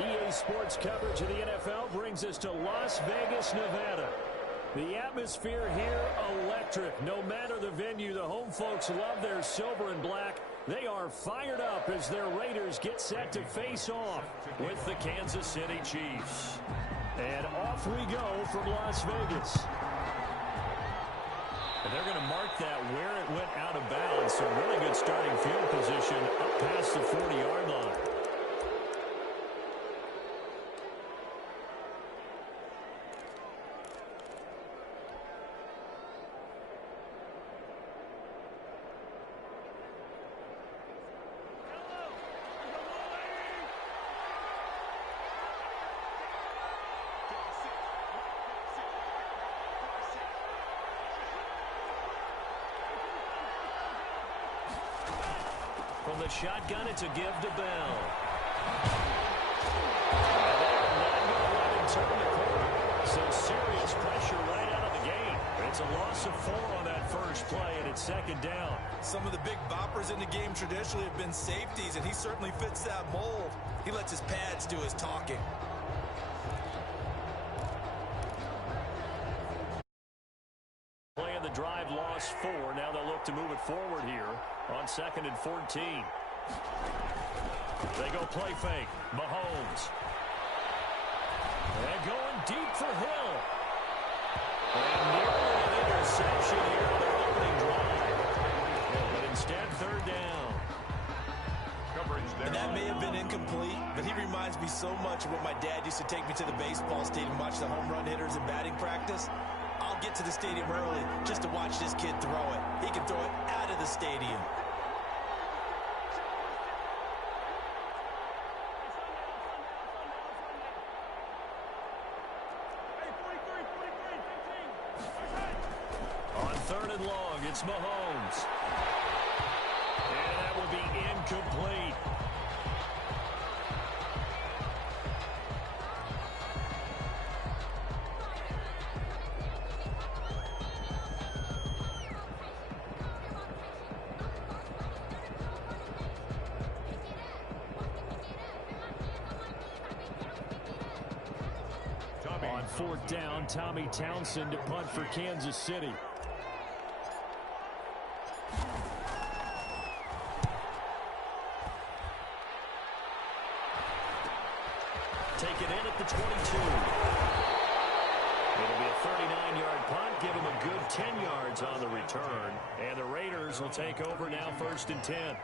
EA Sports coverage of the NFL brings us to Las Vegas, Nevada. The atmosphere here, electric. No matter the venue, the home folks love their silver and black. They are fired up as their Raiders get set to face off with the Kansas City Chiefs. And off we go from Las Vegas. And they're going to mark that where it went out of bounds. So really good starting field position up past the 40-yard line. From the shotgun, it's a give to Bell. And they're not going to let him turn the corner. So serious pressure right out of the game. It's a loss of 4 on that first play, and it's second down. Some of the big boppers in the game traditionally have been safeties, and he certainly fits that mold. He lets his pads do his talking. Playing the drive, lost 4. Now they'll look to move it forward here on 2nd and 14. They go play fake. Mahomes. And going deep for Hill. And nearly an interception here on their opening drive. But instead, third down. And that may have been incomplete, but he reminds me so much of when my dad used to take me to the baseball stadium and watch the home run hitters in batting practice. I'll get to the stadium early just to watch this kid throw it. He can throw it out of the stadium. On 3rd and long, it's Mahomes. And that will be incomplete. On 4th down, Tommy Townsend to punt for Kansas City. Take it in at the 22. It'll be a 39-yard punt. Give him a good 10 yards on the return. And the Raiders will take over now 1st and 10.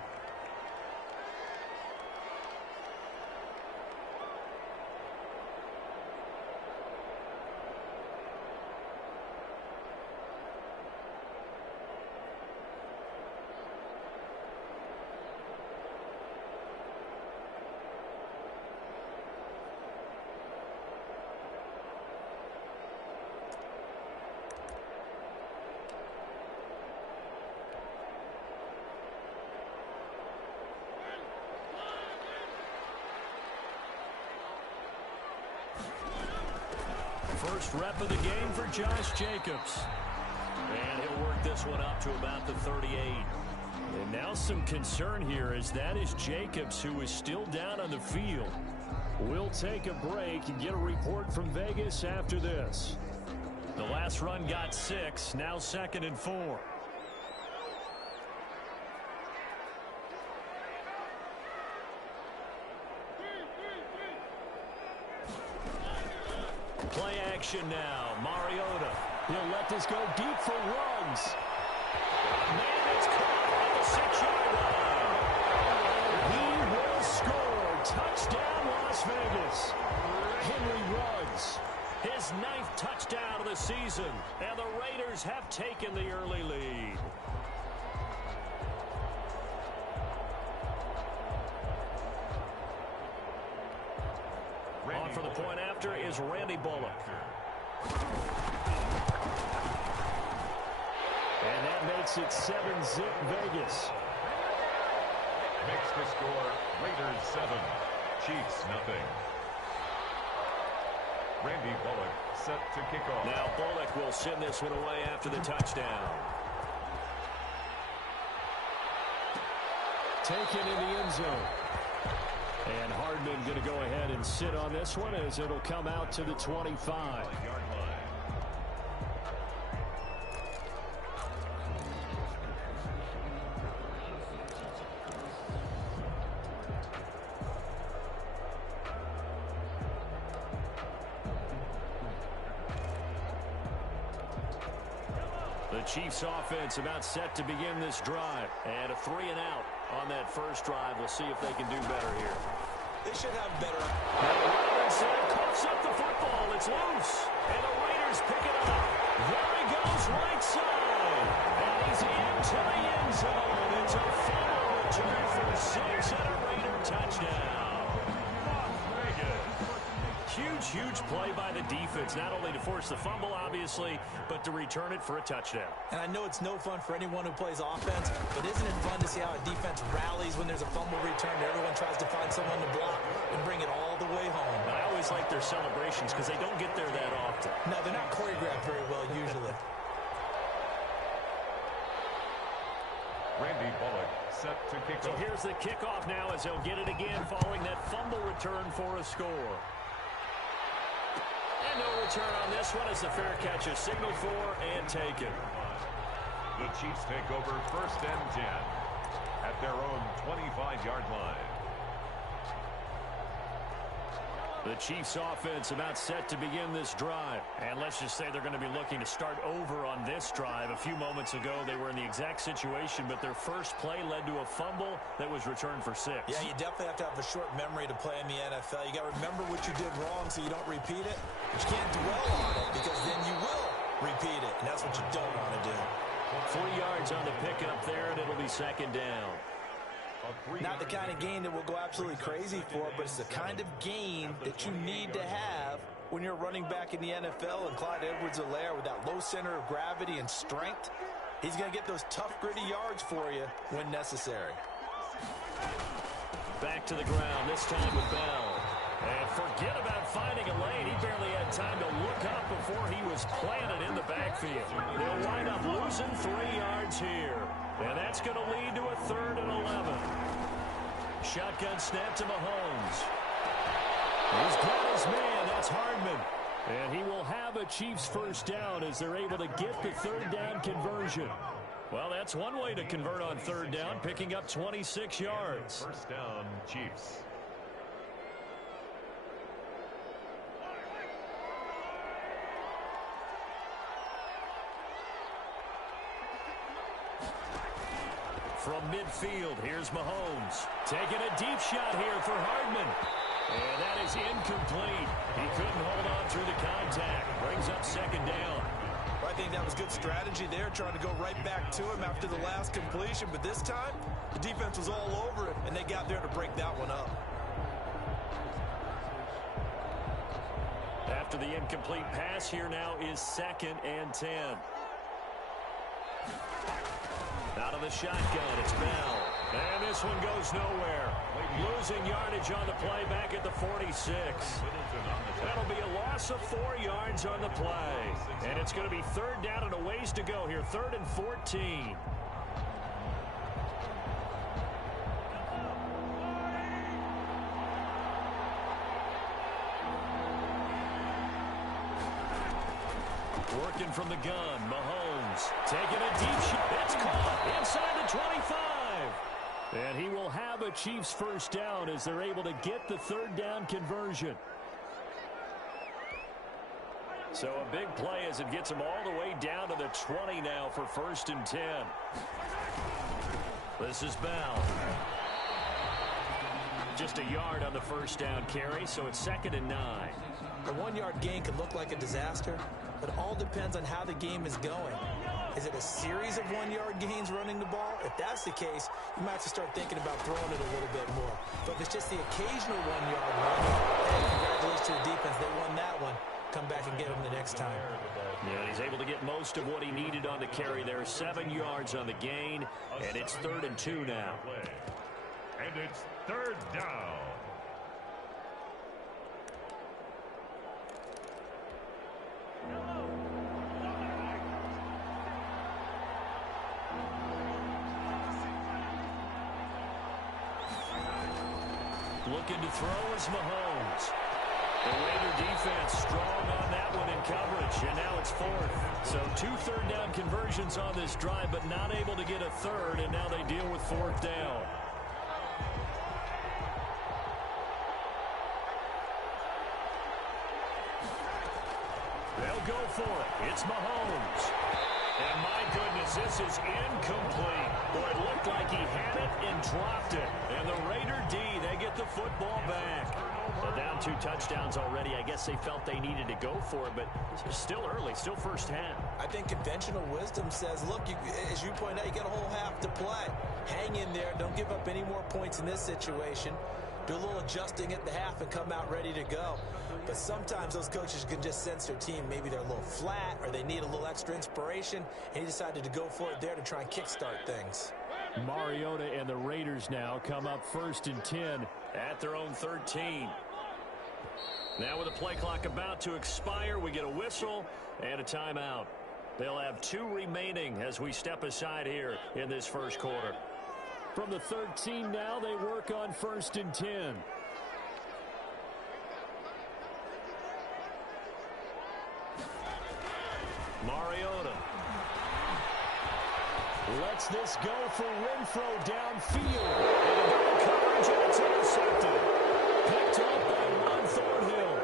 First rep of the game for Josh Jacobs. And he'll work this one up to about the 38. And now some concern here as that is Jacobs, who is still down on the field. We'll take a break and get a report from Vegas after this. The last run got 6, now 2nd and 4. Play action now. Mariota. He'll let this go deep for Ruggs. Man, it's caught at the 6-yard line. He will score. Touchdown, Las Vegas. Henry Ruggs. His 9th touchdown of the season. And the Raiders have taken the early lead. On for the point after is Randy Bullock. And that makes it 7-zip Vegas. Makes the score Raiders 7, Chiefs nothing. Randy Bullock set to kick off. Now Bullock will send this one away after the touchdown. Taken in the end zone. And Hardman going to go ahead and sit on this one as it'll come out to the 25. The Chiefs offense about set to begin this drive. And a 3 and out on that first drive. We'll see if they can do better here. They should have better. Robinson coughs up the football. It's loose. And the Raiders pick it up. There he goes, right side. And he's into the end zone. It's a fumble return for 6 and a Raider touchdown. Huge play by the defense, not only to force the fumble, obviously, but to return it for a touchdown. And I know it's no fun for anyone who plays offense, but isn't it fun to see how a defense rallies when there's a fumble return? Everyone tries to find someone to block and bring it all the way home. I always like their celebrations because they don't get there that often. No, they're not choreographed very well usually. Randy Bullock set to kick off. So here's the kickoff now as they'll get it again following that fumble return for a score. And no return on this one as the fair catch is signaled for and taken. The Chiefs take over 1st and 10 at their own 25-yard line. The Chiefs offense about set to begin this drive. And let's just say they're going to be looking to start over on this drive. A few moments ago, they were in the exact situation, but their first play led to a fumble that was returned for 6. Yeah, you definitely have to have a short memory to play in the NFL. You got to remember what you did wrong so you don't repeat it. But you can't dwell on it because then you will repeat it, and that's what you don't want to do. 3 yards on the pickup there, and it'll be 2nd down. Not the kind of gain that we'll go absolutely crazy for, but it's the kind of gain that you need to have when you're running back in the NFL. And Clyde Edwards-Helaire, with that low center of gravity and strength, he's going to get those tough, gritty yards for you when necessary. Back to the ground, this time with Bell. And forget about finding a lane. He barely had time to look up before he was planted in the backfield. They'll wind up losing 3 yards here. And that's going to lead to a 3rd and 11. Shotgun snap to Mahomes. He's got his man. That's Hardman. And he will have a Chiefs first down as they're able to get the 3rd down conversion. Well, that's one way to convert on 3rd down, picking up 26 yards. 1st down, Chiefs. From midfield, here's Mahomes. Taking a deep shot here for Hardman. And that is incomplete. He couldn't hold on through the contact. Brings up 2nd down. Well, I think that was good strategy there, trying to go right back to him after the last completion. But this time, the defense was all over it, and they got there to break that one up. After the incomplete pass, here now is 2nd and 10. Out of the shotgun, it's Bell. And this one goes nowhere. Losing yardage on the play back at the 46. That'll be a loss of 4 yards on the play. And it's going to be 3rd down and a ways to go here. 3rd and 14. Working from the gun, Mahomes taking a deep shot. It's caught inside the 25. And he will have a Chiefs first down as they're able to get the 3rd down conversion. So a big play as it gets them all the way down to the 20 now for 1st and 10. This is Bell. Just a yard on the 1st down carry, so it's 2nd and 9. A 1-yard gain could look like a disaster, but it all depends on how the game is going. Is it a series of 1-yard gains running the ball? If that's the case, you might have to start thinking about throwing it a little bit more. But if it's just the occasional 1-yard run, hey, congratulations to the defense. They won that one. Come back and get them the next time. Yeah, he's able to get most of what he needed on the carry there. 7 yards on the gain, and it's 3rd and 2 now. And it's 3rd down. looking to throw is Mahomes. The Raider defense strong on that one in coverage, and now it's fourth. So 2 third-down conversions on this drive, but not able to get a third, and now they deal with fourth down. They'll go for it. It's Mahomes. And my goodness, this is incomplete. Boy, it looked like he had it and dropped it. And the Raider D, they get the football back. Well, down 2 touchdowns already. I guess they felt they needed to go for it, but it's still early, still first half. I think conventional wisdom says, look, as you point out, you got a whole half to play. Hang in there. Don't give up any more points in this situation. Do a little adjusting at the half and come out ready to go. But sometimes those coaches can just sense their team. Maybe they're a little flat or they need a little extra inspiration. And he decided to go for it there to try and kickstart things. Mariota and the Raiders now come up 1st and 10 at their own 13. Now with the play clock about to expire, we get a whistle and a timeout. They'll have 2 remaining as we step aside here in this first quarter. From the 13 now, they work on 1st and 10. Mariota lets this go for Renfro downfield. And coverage, and it's intercepted. Picked up by Ron Thornhill.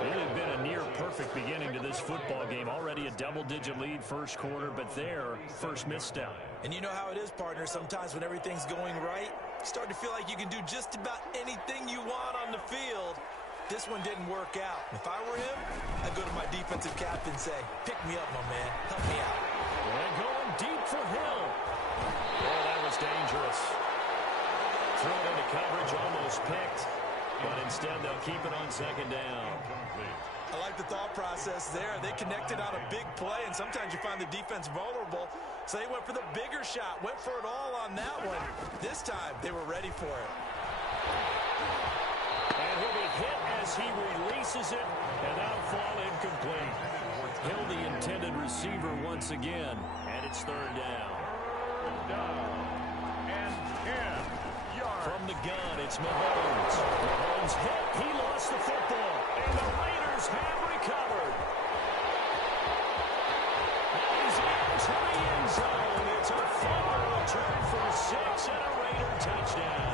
It had been a near-perfect beginning to this football game. Already a double-digit lead first quarter, but their first misstep. And you know how it is, partner. Sometimes when everything's going right, you start to feel like you can do just about anything you want on the field. This one didn't work out. If I were him, I'd go to my defensive captain and say, pick me up, my man. Help me out. And going deep for Hill. Oh, that was dangerous. Thrown into coverage, almost picked. But instead, they'll keep it on 2nd down. I like the thought process there. They connected on a big play, and sometimes you find the defense vulnerable. So they went for the bigger shot, went for it all on that one. This time, they were ready for it. And he'll be hit as he releases it, and that'll fall incomplete. Hill, the intended receiver once again, and it's 3rd down. And 10 yards. From the gun, it's Mahomes. Mahomes hit. He lost the football, and the Raiders have recovered. He's into the end zone. It's a fumble return for 6 and a Raider touchdown.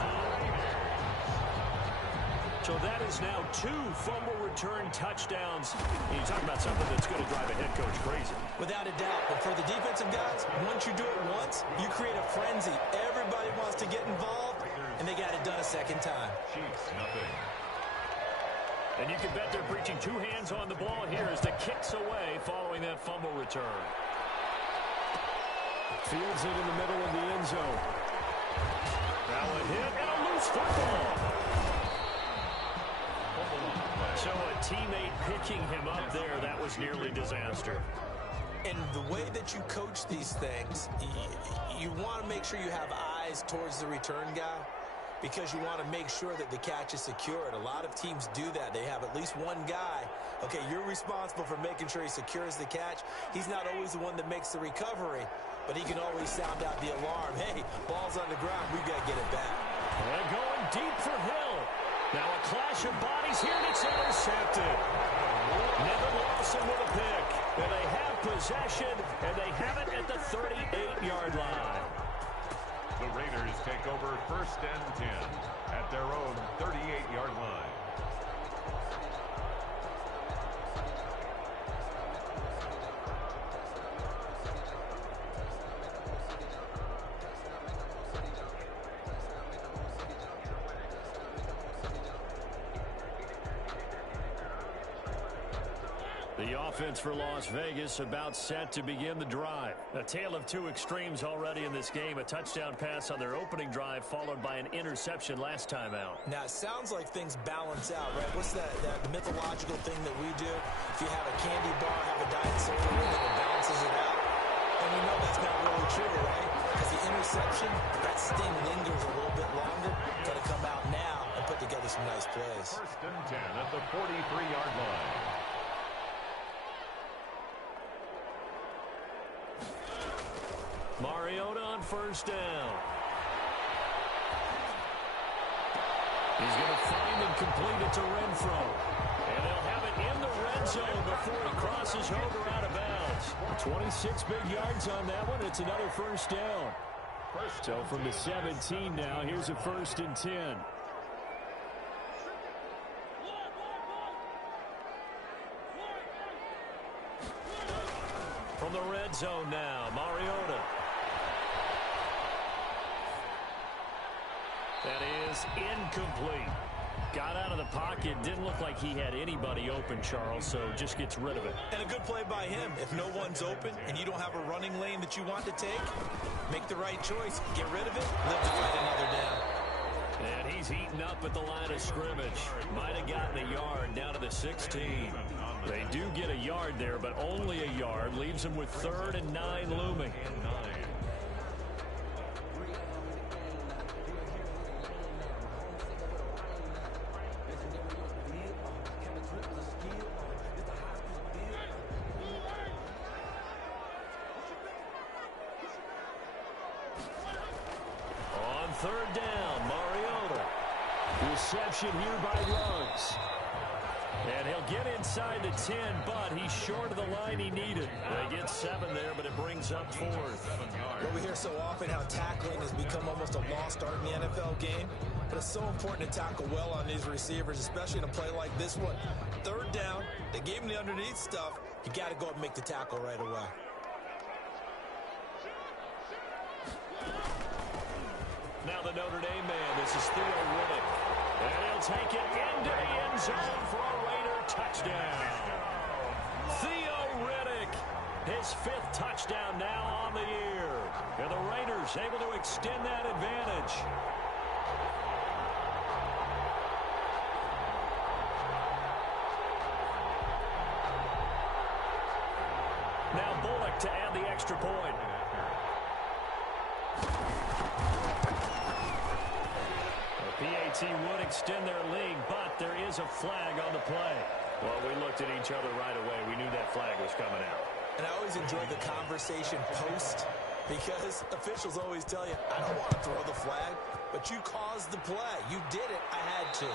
So that is now 2 fumble return touchdowns. And you talk about something that's going to drive a head coach crazy. Without a doubt. But for the defensive guys, once you do it once, you create a frenzy. Everybody wants to get involved, and they got it done a second time. Chiefs, nothing. And you can bet they're preaching 2 hands on the ball here as the kick's away following that fumble return. Fields it in the middle of the end zone. Now a hit and a loose football. So a teammate picking him up there, that was nearly disaster. And the way that you coach these things, you want to make sure you have eyes towards the return guy because you want to make sure that the catch is secured. A lot of teams do that. They have at least one guy. Okay, you're responsible for making sure he secures the catch. He's not always the one that makes the recovery, but he can always sound out the alarm. Hey, ball's on the ground. We've got to get it back. And going deep for Hill. Now a clash of bodies here, and it's intercepted. Nevin Lawson with a pick. And they have possession, and they have it at the 38-yard line. The Raiders take over 1st and 10 at their own 38-yard line. The offense for Las Vegas about set to begin the drive. A tale of 2 extremes already in this game. A touchdown pass on their opening drive followed by an interception last time out. Now, it sounds like things balance out, right? What's that mythological thing that we do? If you have a candy bar, have a diet soda with it, it balances it out. And we know that's not really true, right? Because the interception, that sting lingers a little bit longer. Got to come out now and put together some nice plays. 1st and 10 at the 43-yard line. Mariota on 1st down. He's going to find and complete it to Renfro. And they'll have it in the red zone before he crosses over out of bounds. 26 big yards on that one. It's another first down. So from the 17 now, here's a 1st and 10. From the red zone now, Mariota. That is incomplete. Got out of the pocket. Didn't look like he had anybody open, Charles, so just gets rid of it. And a good play by him. If no one's open and you don't have a running lane that you want to take, make the right choice. Get rid of it. Live to fight another down. And he's heating up at the line of scrimmage. Might have gotten a yard down to the 16. They do get a yard there, but only a yard. Leaves them with 3rd and 9 looming. On 3rd down, Mariota. Reception here by Ruggs. And he'll get inside the 10, but he's short of the line he needed. They get 7 there, but it brings up 4th. Well, we hear so often how tackling has become almost a lost art in the NFL game. But it's so important to tackle well on these receivers, especially in a play like this one. 3rd down, they gave him the underneath stuff. You got to go up and make the tackle right away. Now the Notre Dame man, this is Theo Riddick. And he'll take it into the end zone for a Raider touchdown. Theo Riddick, his 5th touchdown now on the year. And the Raiders able to extend that advantage. Now Bullock to add the extra point. PAT would extend their lead, but there is a flag on the play. Well, we looked at each other right away. We knew that flag was coming out. And I always enjoy the conversation post because officials always tell you, I don't want to throw the flag, but you caused the play. You did it. I had to.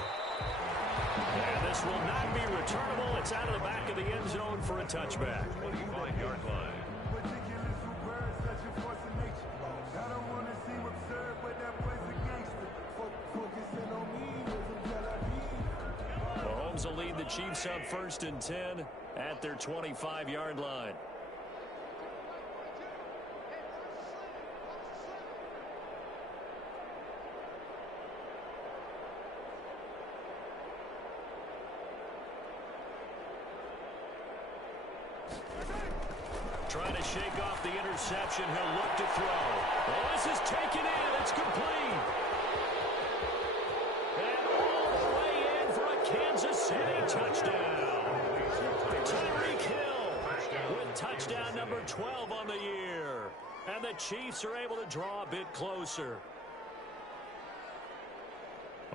And this will not be returnable. It's out of the back of the end zone for a touchback. 25-yard line. Mahomes will lead the Chiefs up 1st and 10 at their 25-yard line. Trying to shake off the interception. He'll look to throw. Well, this is taken in. It's complete. And all the way in for a Kansas City touchdown. Tyreek Hill with touchdown number 12 on the year. And the Chiefs are able to draw a bit closer.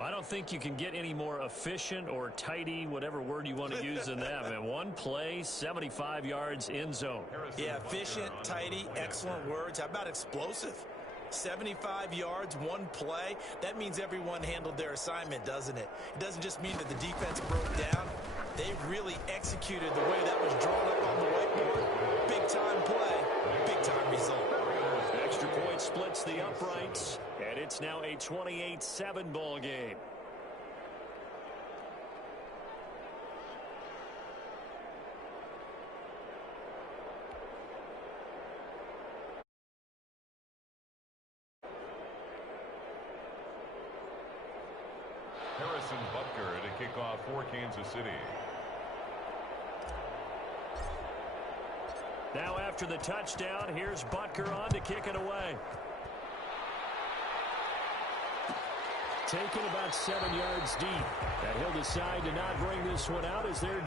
I don't think you can get any more efficient or tidy, whatever word you want to use than that. Man, one play, 75 yards in zone. Yeah, efficient, tidy, excellent words. How about explosive? 75 yards, one play. That means everyone handled their assignment, doesn't it? It doesn't just mean that the defense broke down. They really executed the way that was drawn up on the whiteboard. Big-time play, big-time result. Extra point splits the uprights, and it's now a 28-7 ball game. Harrison Butker to kick off for Kansas City. Now after the touchdown, here's Butker on to kick it away. Taken about 7 yards deep. And he'll decide to not bring this one out as they're